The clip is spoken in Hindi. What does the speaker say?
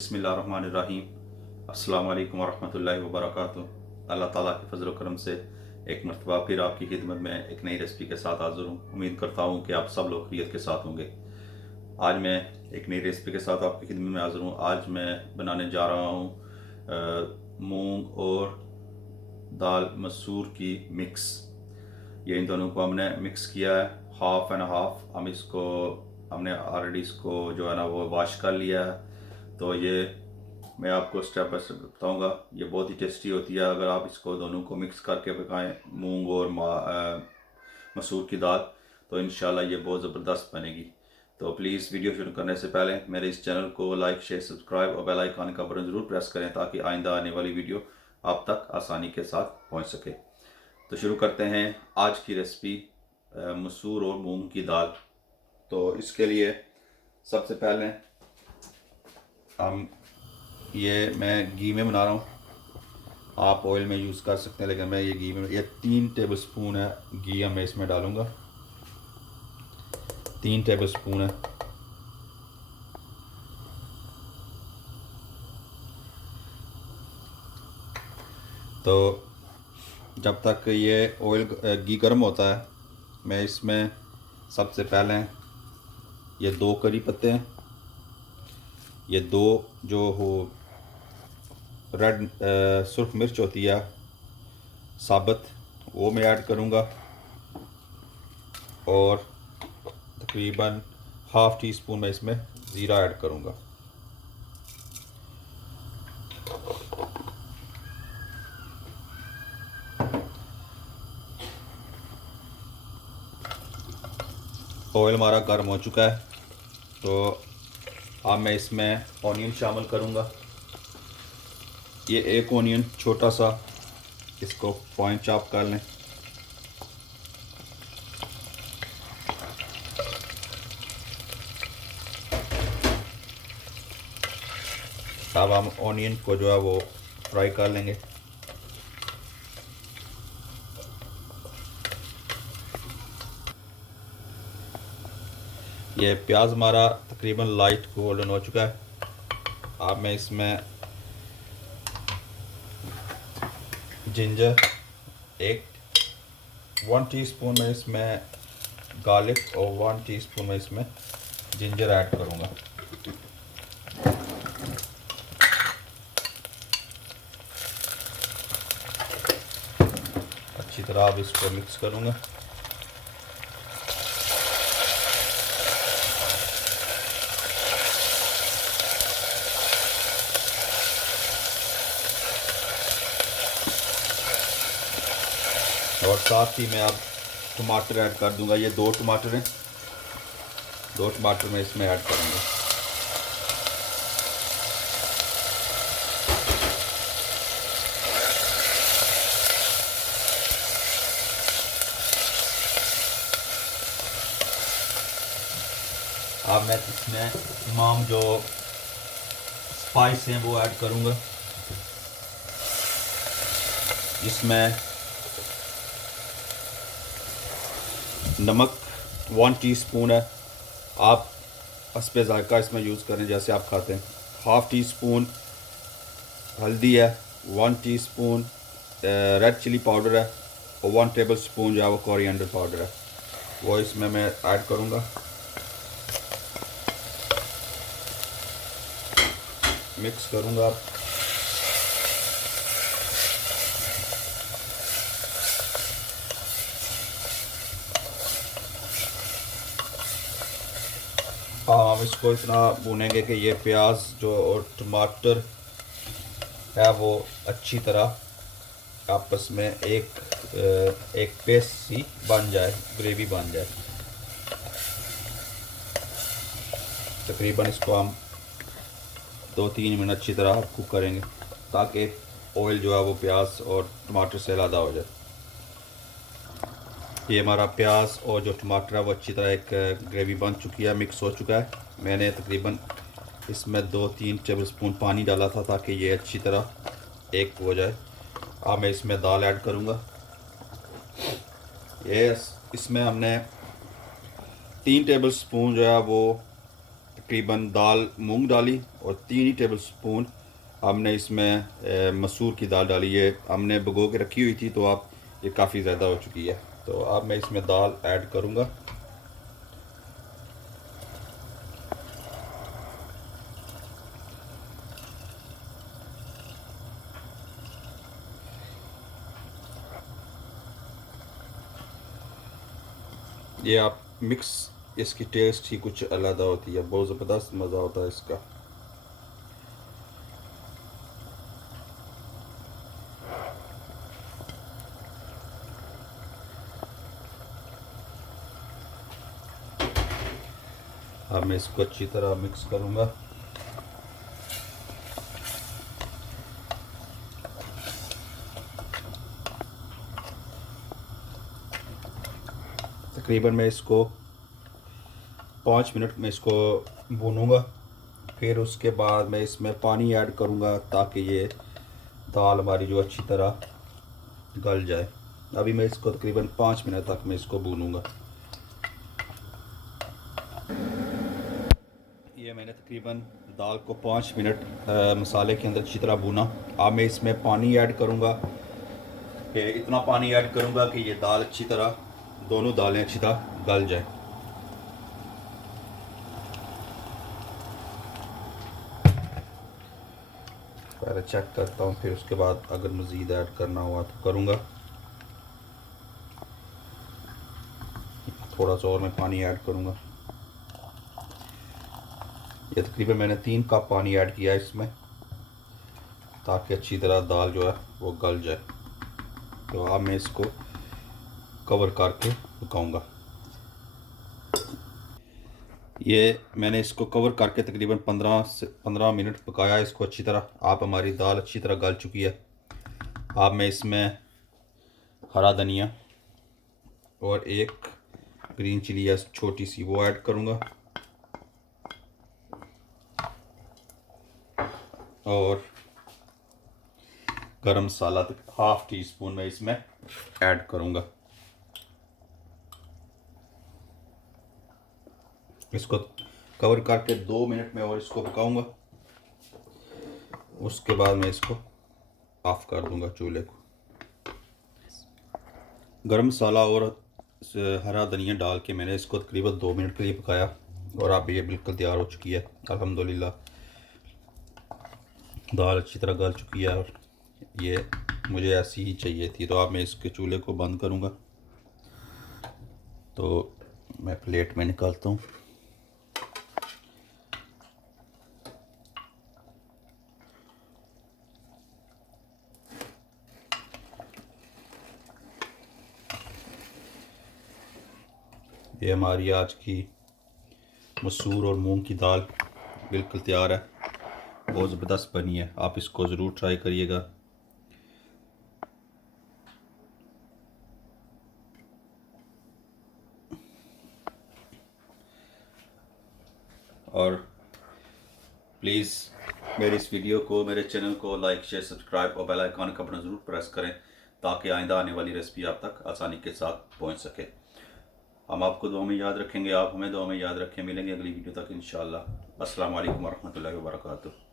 बिस्मिल्लाहिर्रहमानिर्रहीम। अस्सलामु अलैकुम वरहमतुल्लाहि वबरकातुहू। अल्लाह ताला के फजल करम से एक मरतबा फिर आपकी खिदमत में एक नई रेसिपी के साथ हाज़िर हूँ। उम्मीद करता हूँ कि आप सब लोग खैरियत के साथ होंगे। आज मैं एक नई रेसिपी के साथ आपकी खिदमत में हाज़िर हूँ। आज मैं बनाने जा रहा हूँ मूंग और दाल मसूर की मिक्स। ये इन दोनों को हमने मिक्स किया है, हाफ़ एंड हाफ़। हमने ऑलरेडी इसको जो है ना वो वॉश कर लिया है। तो ये मैं आपको स्टेप बाय स्टेप बताऊँगा। ये बहुत ही टेस्टी होती है अगर आप इसको दोनों को मिक्स करके पकाएं, मूंग और मसूर की दाल, तो इन शा अल्लाह ये बहुत ज़बरदस्त बनेगी। तो प्लीज़ वीडियो शुरू करने से पहले मेरे इस चैनल को लाइक, शेयर, सब्सक्राइब और बेल आइकन का बटन ज़रूर प्रेस करें ताकि आइंदा आने वाली वीडियो आप तक आसानी के साथ पहुँच सके। तो शुरू करते हैं आज की रेसिपी, मसूर और मूंग की दाल। तो इसके लिए सबसे पहले मैं घी में बना रहा हूँ। आप ऑयल में यूज़ कर सकते हैं, लेकिन मैं ये घी में, ये 3 टेबल स्पून है घी मैं इसमें डालूँगा। 3 टेबल स्पून है। तो जब तक ये घी गर्म होता है, मैं इसमें सबसे पहले ये 2 करी पत्ते हैं, ये 2 जो हो रेड सुर्ख मिर्च होती है साबुत, वो मैं ऐड करूँगा। और तकरीबन हाफ़ टी स्पून मैं इसमें ज़ीरा ऐड करूँगा। ऑयल हमारा गर्म हो चुका है, तो अब मैं इसमें ऑनियन शामिल करूँगा। ये एक ऑनियन छोटा सा, इसको फाइन चॉप कर लें। अब हम ऑनियन को जो है वो फ्राई कर लेंगे। ये प्याज हमारा तकरीबन लाइट गोल्डन हो चुका है। अब मैं इसमें जिंजर 1 टीस्पून में इसमें गार्लिक और 1 टीस्पून में इसमें जिंजर ऐड करूँगा। अच्छी तरह अब इसको मिक्स करूँगा। और साथ ही मैं अब टमाटर ऐड कर दूंगा। ये 2 टमाटर हैं, 2 टमाटर मैं इसमें ऐड करूँगा। अब मैं इसमें तमाम जो स्पाइस हैं वो ऐड करूँगा। इसमें नमक 1 टीस्पून है। आप हस्बे ज़ायक़ा इसमें यूज़ करें जैसे आप खाते हैं। हाफ़ टी स्पून हल्दी है, 1 टीस्पून रेड चिली पाउडर है और 1 टेबल स्पून जो है वो कोरिएंडर पाउडर है, वो इसमें मैं ऐड करूँगा। मिक्स करूँगा। हाँ, हम इसको इतना भूनेंगे कि ये प्याज जो और टमाटर है वो अच्छी तरह आपस में एक पेस्ट सी बन जाए, ग्रेवी बन जाए। तकरीबन इसको हम 2-3 मिनट अच्छी तरह कुक करेंगे ताकि ऑयल जो है वो प्याज और टमाटर से अलग हो जाए। ये हमारा प्याज और जो टमाटर है वो अच्छी तरह एक ग्रेवी बन चुकी है, मिक्स हो चुका है। मैंने तकरीबन इसमें 2-3 टेबल स्पून पानी डाला था ताकि ये अच्छी तरह एक हो जाए। अब मैं इसमें दाल ऐड करूँगा। ये इसमें हमने 3 टेबल स्पून जो है वो तकरीबन दाल मूंग डाली और 3 ही टेबल स्पून हमने इसमें मसूर की दाल डाली है। हमने भिगो के रखी हुई थी तो आप ये काफ़ी ज़्यादा हो चुकी है। तो अब मैं इसमें दाल ऐड करूँगा। ये आप मिक्स, इसकी टेस्ट ही कुछ अलग होती है, बहुत ज़बरदस्त मज़ा होता है इसका। अब मैं इसको अच्छी तरह मिक्स करूँगा। तकरीबन मैं इसको 5 मिनट में इसको भूनूंगा। फिर उसके बाद मैं इसमें पानी ऐड करूँगा ताकि ये दाल हमारी जो अच्छी तरह गल जाए। अभी मैं इसको तकरीबन 5 मिनट तक मैं इसको भूनूंगा। ये मैंने तकरीबन दाल को 5 मिनट मसाले के अंदर अच्छी तरह भूना। अब मैं इसमें पानी ऐड करूँगा कि इतना पानी ऐड करूँगा कि ये दाल अच्छी तरह, दोनों दालें अच्छी तरह गल जाए। पहले चेक करता हूँ, फिर उसके बाद अगर मज़ीद ऐड करना हुआ तो करूँगा। थोड़ा सा और मैं पानी ऐड करूँगा। ये तकरीबन मैंने 3 कप पानी ऐड किया है इसमें, ताकि अच्छी तरह दाल जो है वो गल जाए। तो अब मैं इसको कवर करके पकाऊंगा। ये मैंने इसको कवर करके तकरीबन 15 मिनट पकाया इसको अच्छी तरह। आप हमारी दाल अच्छी तरह गल चुकी है। अब मैं इसमें हरा धनिया और एक ग्रीन चिली है छोटी सी, वो ऐड करूँगा। और गरम मसाला हाफ़ टी स्पून में इसमें ऐड करूँगा। इसको कवर करके 2 मिनट में और इसको पकाऊंगा। उसके बाद मैं इसको ऑफ कर दूंगा चूल्हे को। गरम मसाला और हरा धनिया डाल के मैंने इसको तकरीबन 2 मिनट के लिए पकाया और अब ये बिल्कुल तैयार हो चुकी है। अल्हम्दुलिल्लाह दाल अच्छी तरह गल चुकी है और ये मुझे ऐसी ही चाहिए थी। तो अब मैं इसके चूल्हे को बंद करूँगा। तो मैं प्लेट में निकालता हूँ। ये हमारी आज की मसूर और मूंग की दाल बिल्कुल तैयार है, बहुत ज़बरदस्त बनी है। आप इसको ज़रूर ट्राई करिएगा। और प्लीज़ मेरी इस वीडियो को, मेरे चैनल को लाइक शेयर सब्सक्राइब और बेल आइकन का बटन ज़रूर प्रेस करें ताकि आइंदा आने वाली रेसिपी आप तक आसानी के साथ पहुंच सके। हम आपको दुआ में याद रखेंगे, आप हमें दुआ में याद रखें। मिलेंगे अगली वीडियो तक इंशाअल्लाह। अस्सलाम वालेकुम वरहमतुल्लाहि वबरकातुहू।